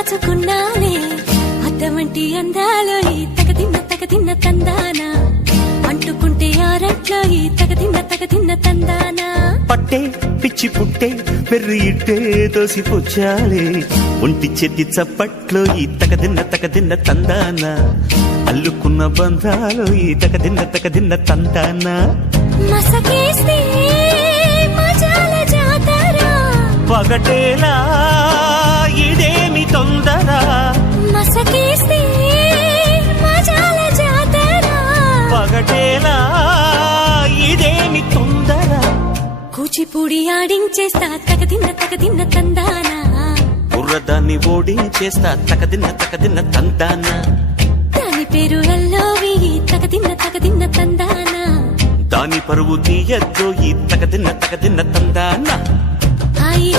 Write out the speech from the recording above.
దాచుకున్నాలే అద్దమంటి అందాలో ఈ తగదిన్న తందానా అంటుకుంటే ఆరట్లో ఈ తగదిన్న తందానా పట్టే పిచ్చి పుట్టే పెర్రి ఇట్టే దోసిపుచ్చాలే ఒంటి చెట్టి చప్పట్లో ఈ తగదిన్న తందానా అల్లుకున్న బంధాలు ఈ తగదిన్న తందానా మసకేస్తే మజాల జాతర పగటేలా ఇదేమి తొందర మసకేస్తే మజాల జాతర పగటేలా ఇదేమి తొందర కూచిపూడి ఆడించేస్తా తగదిన్న తందానా బుర్రదాన్ని ఓడించేస్తా తగదిన్న తందానా దాని పేరు ఎల్లోవి తగదిన్న తందానా దాని పరువు తీయద్దు ఈ తగదిన్న తందానా